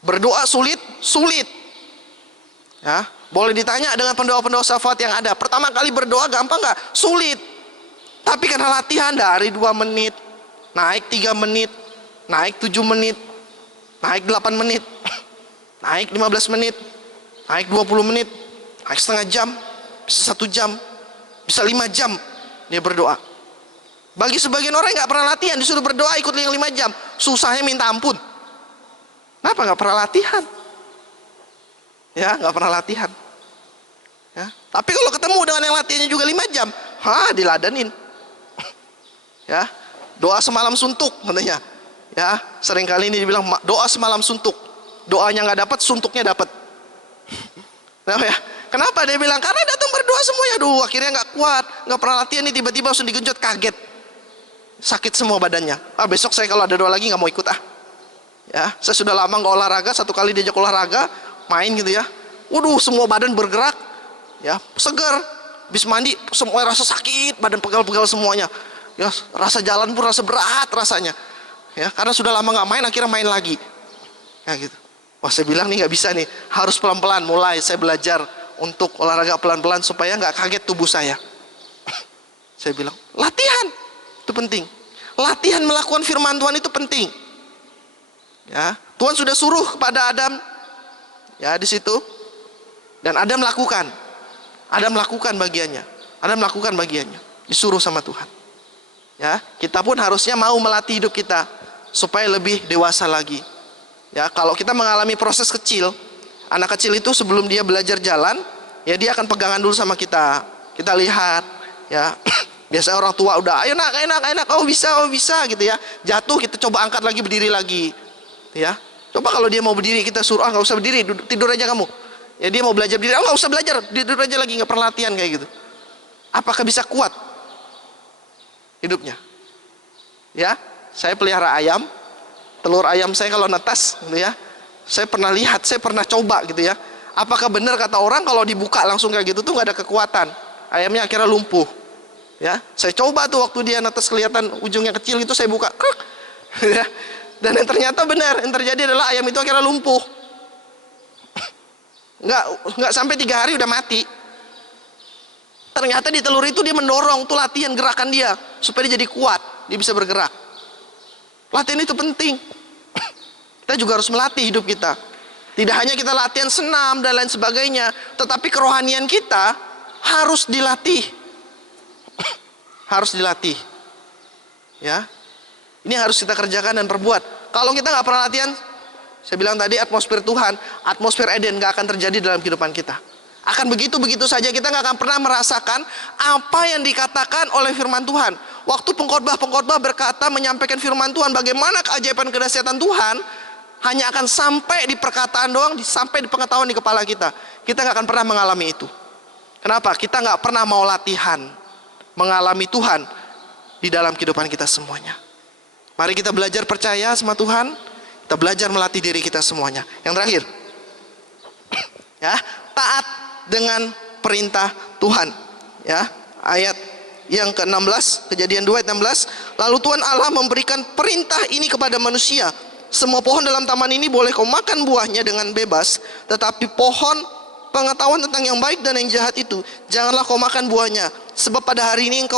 Berdoa sulit, sulit. Ya, boleh ditanya dengan pendoa-pendoa syafaat yang ada. Pertama kali berdoa gampang nggak? Sulit. Tapi karena latihan dari 2 menit, naik 3 menit, naik 7 menit, naik 8 menit, naik 15 menit, naik 20 menit, naik setengah jam, bisa 1 jam, bisa 5 jam dia berdoa. Bagi sebagian orang yang gak pernah latihan, disuruh berdoa ikut yang 5 jam, susahnya minta ampun. Kenapa gak pernah latihan? Ya, gak pernah latihan. Ya, tapi kalau ketemu dengan yang latihannya juga 5 jam, diladenin. Ya, doa semalam suntuk katanya. Ya, seringkali ini dibilang doa semalam suntuk. Doanya nggak dapat, suntuknya dapat. Nah, ya, kenapa dia bilang? Karena datang berdoa semuanya. Aduh, akhirnya nggak kuat, nggak pernah latihan nih, tiba-tiba langsung digenjot, kaget, sakit semua badannya. Besok saya kalau ada doa lagi nggak mau ikut ah. Ya, saya sudah lama nggak olahraga, 1 kali diajak olahraga, main gitu ya. Waduh, semua badan bergerak, ya, segar. Habis mandi, semua rasa sakit, badan pegal-pegal semuanya. Ya, rasa jalan pun rasa berat rasanya. Ya, karena sudah lama nggak main, akhirnya main lagi. Ya gitu. Wah, saya bilang nih nggak bisa nih, harus pelan-pelan. Mulai saya belajar untuk olahraga pelan-pelan supaya nggak kaget tubuh saya. Saya bilang latihan itu penting. Latihan melakukan firman Tuhan itu penting. Ya, Tuhan sudah suruh kepada Adam. Ya, di situ. Dan Adam lakukan. Adam lakukan bagiannya. Adam lakukan bagiannya. Disuruh sama Tuhan. Ya, kita pun harusnya mau melatih hidup kita supaya lebih dewasa lagi. Ya, kalau kita mengalami proses kecil, anak kecil itu sebelum dia belajar jalan, ya dia akan pegangan dulu sama kita. Kita lihat, ya. Biasanya orang tua udah, ayo nak, oh bisa gitu ya. Jatuh kita coba angkat lagi, berdiri lagi. Ya, coba kalau dia mau berdiri kita suruh, nggak usah berdiri, tidur aja kamu. Ya dia mau belajar berdiri, nggak usah belajar, tidur aja lagi, nggak pernah latihan kayak gitu. Apakah bisa kuat hidupnya? Ya, saya pelihara ayam, telur ayam saya kalau netas, gitu ya. Saya pernah lihat, saya pernah coba gitu ya. Apakah benar kata orang kalau dibuka langsung kayak gitu tuh nggak ada kekuatan, ayamnya akhirnya lumpuh. Ya, saya coba tuh waktu dia netas kelihatan ujungnya kecil gitu, saya buka, kruk, ya. Dan yang ternyata benar, yang terjadi adalah ayam itu akhirnya lumpuh. Nggak sampai 3 hari udah mati. Ternyata di telur itu dia mendorong tuh latihan gerakan dia supaya dia jadi kuat, dia bisa bergerak. Latihan itu penting. Kita juga harus melatih hidup kita. Tidak hanya kita latihan senam dan lain sebagainya, tetapi kerohanian kita harus dilatih. Harus dilatih. Ya. Ini harus kita kerjakan dan perbuat. Kalau kita nggak pernah latihan, saya bilang tadi atmosfer Tuhan, atmosfer Eden nggak akan terjadi dalam kehidupan kita. Akan begitu-begitu saja, kita nggak akan pernah merasakan apa yang dikatakan oleh firman Tuhan. Waktu pengkhotbah berkata menyampaikan firman Tuhan, bagaimana keajaiban kedahsyatan Tuhan, hanya akan sampai di perkataan doang, sampai di pengetahuan di kepala kita. Kita nggak akan pernah mengalami itu. Kenapa? Kita nggak pernah mau latihan mengalami Tuhan di dalam kehidupan kita semuanya. Mari kita belajar percaya sama Tuhan. Kita belajar melatih diri kita semuanya. Yang terakhir, ya, taat dengan perintah Tuhan. Ya, ayat yang ke-16, Kejadian 2 ayat 16. Lalu Tuhan Allah memberikan perintah ini kepada manusia. Semua pohon dalam taman ini boleh kau makan buahnya dengan bebas, tetapi pohon pengetahuan tentang yang baik dan yang jahat itu janganlah kau makan buahnya, sebab pada hari yang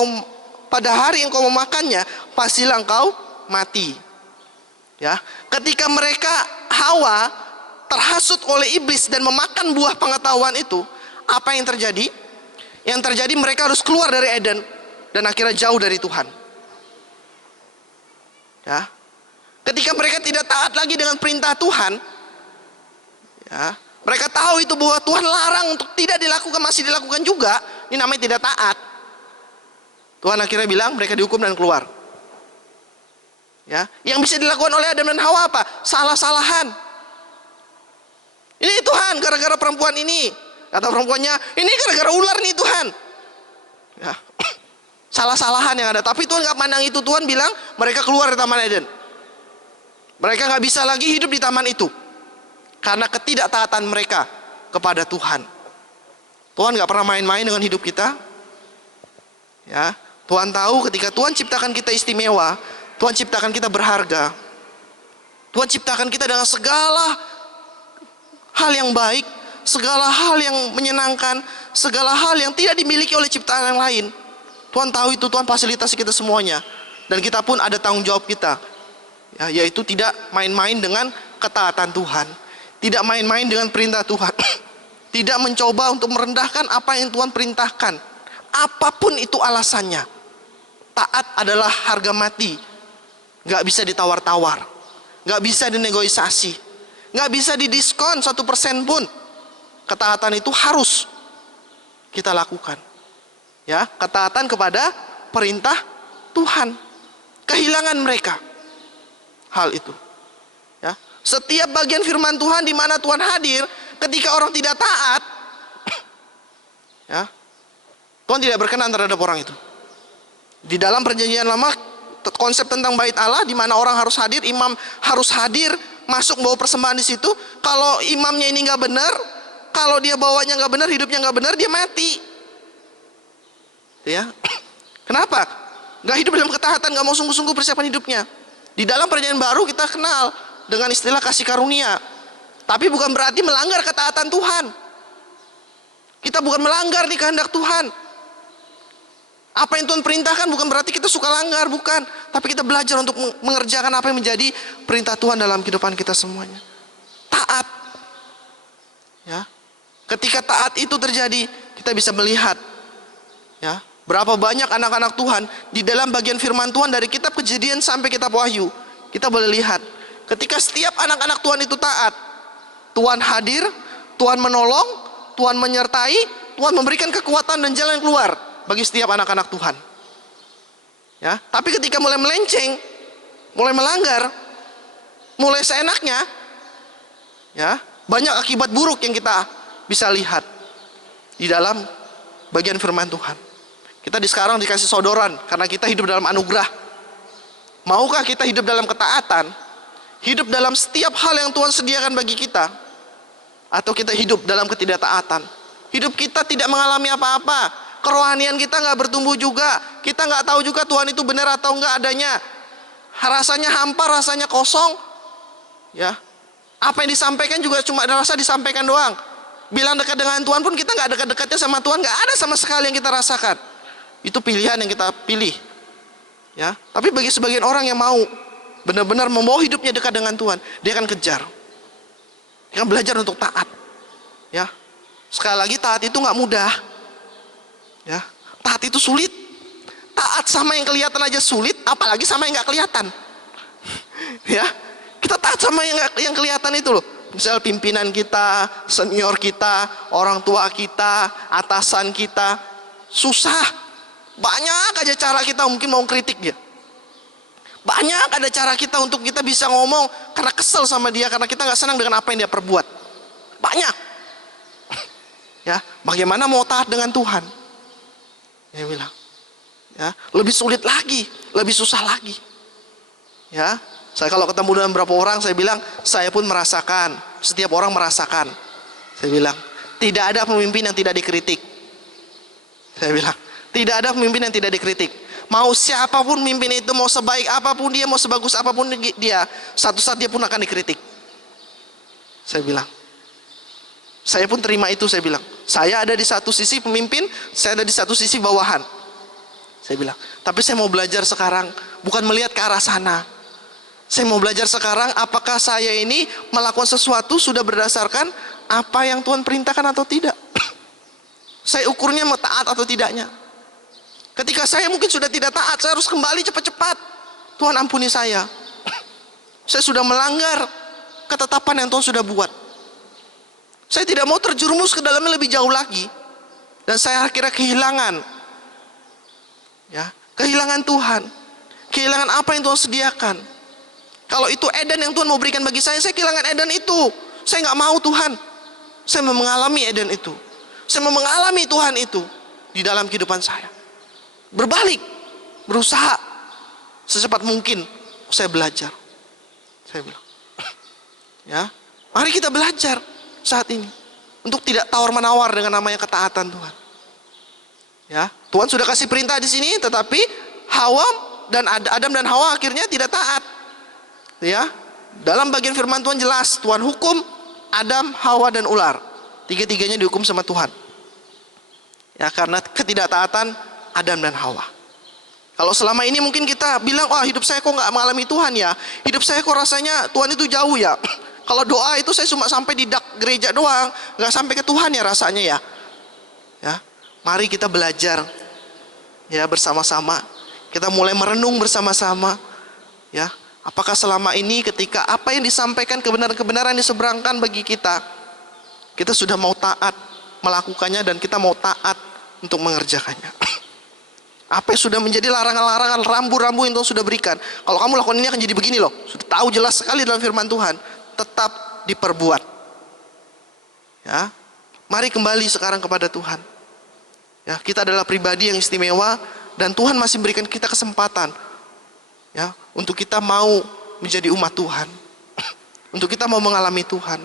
kau memakannya pastilah engkau mati. Ya, ketika mereka Hawa terhasut oleh iblis dan memakan buah pengetahuan itu, apa yang terjadi? Yang terjadi mereka harus keluar dari Eden dan akhirnya jauh dari Tuhan. Ya, ketika mereka tidak taat lagi dengan perintah Tuhan, ya, mereka tahu itu bahwa Tuhan larang untuk tidak dilakukan, masih dilakukan juga. Ini namanya tidak taat. Tuhan akhirnya bilang mereka dihukum dan keluar. Ya, yang bisa dilakukan oleh Adam dan Hawa apa? Salah-salahan. Ini Tuhan gara-gara perempuan ini. Kata perempuannya, ini gara-gara ular nih Tuhan. Ya. Salah-salahan yang ada. Tapi Tuhan gak pandang itu. Tuhan bilang mereka keluar dari Taman Eden. Mereka gak bisa lagi hidup di taman itu karena ketidaktaatan mereka kepada Tuhan. Tuhan gak pernah main-main dengan hidup kita. Ya, Tuhan tahu ketika Tuhan ciptakan kita istimewa, Tuhan ciptakan kita berharga. Tuhan ciptakan kita dengan segala hal yang baik, segala hal yang menyenangkan, segala hal yang tidak dimiliki oleh ciptaan yang lain. Tuhan tahu itu, Tuhan fasilitasi kita semuanya. Dan kita pun ada tanggung jawab kita, ya, yaitu tidak main-main dengan ketaatan Tuhan, tidak main-main dengan perintah Tuhan, tidak mencoba untuk merendahkan apa yang Tuhan perintahkan, apapun itu alasannya. Taat adalah harga mati. Gak bisa ditawar-tawar, gak bisa dinegosiasi, gak bisa didiskon 1% pun. Ketaatan itu harus kita lakukan. Ya, ketaatan kepada perintah Tuhan. Kehilangan mereka hal itu. Ya, setiap bagian firman Tuhan di mana Tuhan hadir, ketika orang tidak taat, ya, Tuhan tidak berkenan terhadap orang itu. Di dalam perjanjian lama, konsep tentang bait Allah di mana orang harus hadir, imam harus hadir, masuk bawa persembahan di situ. Kalau imamnya ini nggak benar, kalau dia bawanya nggak benar, hidupnya nggak benar, dia mati. Ya, kenapa? Nggak hidup dalam ketaatan, nggak mau sungguh-sungguh persiapan hidupnya. Di dalam perjanjian baru kita kenal dengan istilah kasih karunia, tapi bukan berarti melanggar ketaatan Tuhan. Kita bukan melanggar nih kehendak Tuhan. Apa yang Tuhan perintahkan bukan berarti kita suka langgar, bukan. Tapi kita belajar untuk mengerjakan apa yang menjadi perintah Tuhan dalam kehidupan kita semuanya. Taat. Ya. Ketika taat itu terjadi, kita bisa melihat, ya, berapa banyak anak-anak Tuhan di dalam bagian firman Tuhan dari kitab Kejadian sampai kitab Wahyu. Kita boleh lihat, ketika setiap anak-anak Tuhan itu taat, Tuhan hadir, Tuhan menolong, Tuhan menyertai, Tuhan memberikan kekuatan dan jalan keluar bagi setiap anak-anak Tuhan. Ya, tapi ketika mulai melenceng, mulai melanggar, mulai seenaknya, ya, banyak akibat buruk yang kita bisa lihat di dalam bagian firman Tuhan. Kita sekarang dikasih sodoran karena kita hidup dalam anugerah. Maukah kita hidup dalam ketaatan, hidup dalam setiap hal yang Tuhan sediakan bagi kita, atau kita hidup dalam ketidaktaatan? Hidup kita tidak mengalami apa-apa, kerohanian kita nggak bertumbuh juga, kita nggak tahu juga Tuhan itu benar atau nggak adanya, rasanya hampa, rasanya kosong, ya. Apa yang disampaikan juga cuma rasa disampaikan doang. Bilang dekat dengan Tuhan pun kita nggak dekat-dekatnya sama Tuhan, nggak ada sama sekali yang kita rasakan. Itu pilihan yang kita pilih, ya. Tapi bagi sebagian orang yang mau benar-benar membawa hidupnya dekat dengan Tuhan, dia akan kejar, dia akan belajar untuk taat, ya. Sekali lagi, taat itu nggak mudah, ya. Taat itu sulit. Taat sama yang kelihatan aja sulit, apalagi sama yang nggak kelihatan. Ya, kita taat sama yang kelihatan itu loh. Misal pimpinan kita, senior kita, orang tua kita, atasan kita, susah. Banyak aja cara kita mungkin mau kritik dia. Banyak ada cara kita untuk kita bisa ngomong karena kesel sama dia, karena kita nggak senang dengan apa yang dia perbuat. Banyak. Ya, bagaimana mau taat dengan Tuhan? Dia bilang, ya, lebih sulit lagi, lebih susah lagi. Ya, saya kalau ketemu dengan beberapa orang, saya bilang, saya pun merasakan, setiap orang merasakan. Saya bilang, tidak ada pemimpin yang tidak dikritik. Saya bilang, tidak ada pemimpin yang tidak dikritik. Mau siapapun mimpin itu, mau sebaik apapun dia, mau sebagus apapun dia, satu saat dia pun akan dikritik. Saya bilang, saya pun terima itu. Saya bilang, saya ada di satu sisi pemimpin, saya ada di satu sisi bawahan. Saya bilang, tapi saya mau belajar sekarang, bukan melihat ke arah sana. Saya mau belajar sekarang, apakah saya ini melakukan sesuatu sudah berdasarkan apa yang Tuhan perintahkan atau tidak. Saya ukurnya mau taat atau tidaknya. Ketika saya mungkin sudah tidak taat, saya harus kembali cepat-cepat. Tuhan ampuni saya. Saya sudah melanggar ketetapan yang Tuhan sudah buat. Saya tidak mau terjerumus ke dalamnya lebih jauh lagi. Dan saya akhirnya kehilangan, ya, kehilangan Tuhan. Kehilangan apa yang Tuhan sediakan. Kalau itu Eden yang Tuhan mau berikan bagi saya kehilangan Eden itu. Saya nggak mau Tuhan. Saya mau mengalami Eden itu. Saya mau mengalami Tuhan itu di dalam kehidupan saya. Berbalik, berusaha secepat mungkin saya belajar. Saya bilang, ya, mari kita belajar saat ini untuk tidak tawar-menawar dengan namanya ketaatan Tuhan. Ya, Tuhan sudah kasih perintah di sini, tetapi Adam dan Hawa akhirnya tidak taat. Ya, dalam bagian firman Tuhan jelas, Tuhan hukum Adam, Hawa dan ular. Tiga-tiganya dihukum sama Tuhan. Ya, karena ketidaktaatan Adam dan Hawa. Kalau selama ini mungkin kita bilang, oh hidup saya kok nggak mengalami Tuhan ya, hidup saya kok rasanya Tuhan itu jauh ya. Kalau doa itu saya cuma sampai di dak gereja doang, nggak sampai ke Tuhan ya rasanya ya. Ya, mari kita belajar, ya, bersama-sama. Kita mulai merenung bersama-sama, ya. Apakah selama ini ketika apa yang disampaikan, kebenaran-kebenaran diseberangkan bagi kita, kita sudah mau taat melakukannya dan kita mau taat untuk mengerjakannya. Apa yang sudah menjadi larangan-larangan, rambu-rambu yang Tuhan sudah berikan. Kalau kamu lakukan ini akan jadi begini loh. Sudah tahu jelas sekali dalam firman Tuhan. Tetap diperbuat. Ya, mari kembali sekarang kepada Tuhan. Ya, kita adalah pribadi yang istimewa dan Tuhan masih berikan kita kesempatan, ya, untuk kita mau menjadi umat Tuhan, untuk kita mau mengalami Tuhan,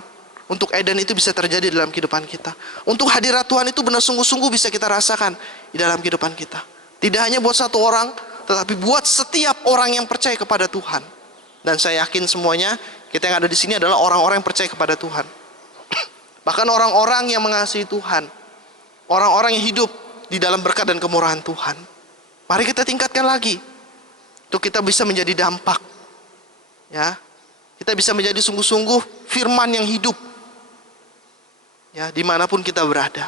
untuk Eden itu bisa terjadi dalam kehidupan kita, untuk hadirat Tuhan itu benar sungguh-sungguh bisa kita rasakan di dalam kehidupan kita. Tidak hanya buat satu orang, tetapi buat setiap orang yang percaya kepada Tuhan. Dan saya yakin semuanya kita yang ada di sini adalah orang-orang yang percaya kepada Tuhan. Bahkan orang-orang yang mengasihi Tuhan, orang-orang yang hidup di dalam berkat dan kemurahan Tuhan. Mari kita tingkatkan lagi, untuk kita bisa menjadi dampak, ya, kita bisa menjadi sungguh-sungguh firman yang hidup, ya, dimanapun kita berada,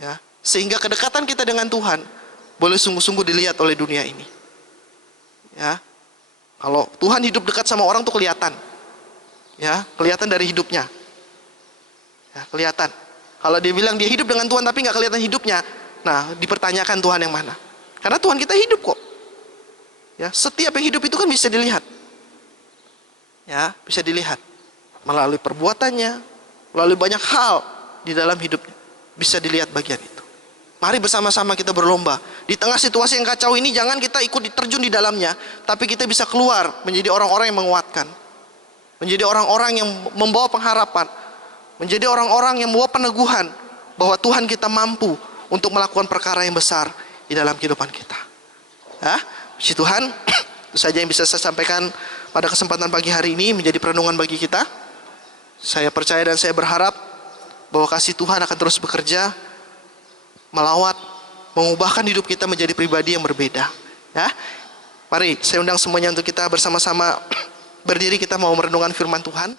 ya, sehingga kedekatan kita dengan Tuhan boleh sungguh-sungguh dilihat oleh dunia ini, ya. Kalau Tuhan hidup dekat sama orang tuh kelihatan, ya, kelihatan dari hidupnya, ya, kelihatan. Kalau dia bilang dia hidup dengan Tuhan tapi nggak kelihatan hidupnya, nah dipertanyakan Tuhan yang mana? Karena Tuhan kita hidup kok. Ya, setiap yang hidup itu kan bisa dilihat. Ya, bisa dilihat melalui perbuatannya, melalui banyak hal di dalam hidupnya. Bisa dilihat bagian itu. Mari bersama-sama kita berlomba. Di tengah situasi yang kacau ini, jangan kita ikut diterjun di dalamnya, tapi kita bisa keluar menjadi orang-orang yang menguatkan. Menjadi orang-orang yang membawa pengharapan. Menjadi orang-orang yang membawa peneguhan bahwa Tuhan kita mampu untuk melakukan perkara yang besar di dalam kehidupan kita. Ya, puji Tuhan. Itu saja yang bisa saya sampaikan pada kesempatan pagi hari ini, menjadi perenungan bagi kita. Saya percaya dan saya berharap bahwa kasih Tuhan akan terus bekerja, melawat, mengubahkan hidup kita menjadi pribadi yang berbeda. Ya, mari saya undang semuanya untuk kita bersama-sama berdiri, kita mau merenungkan firman Tuhan.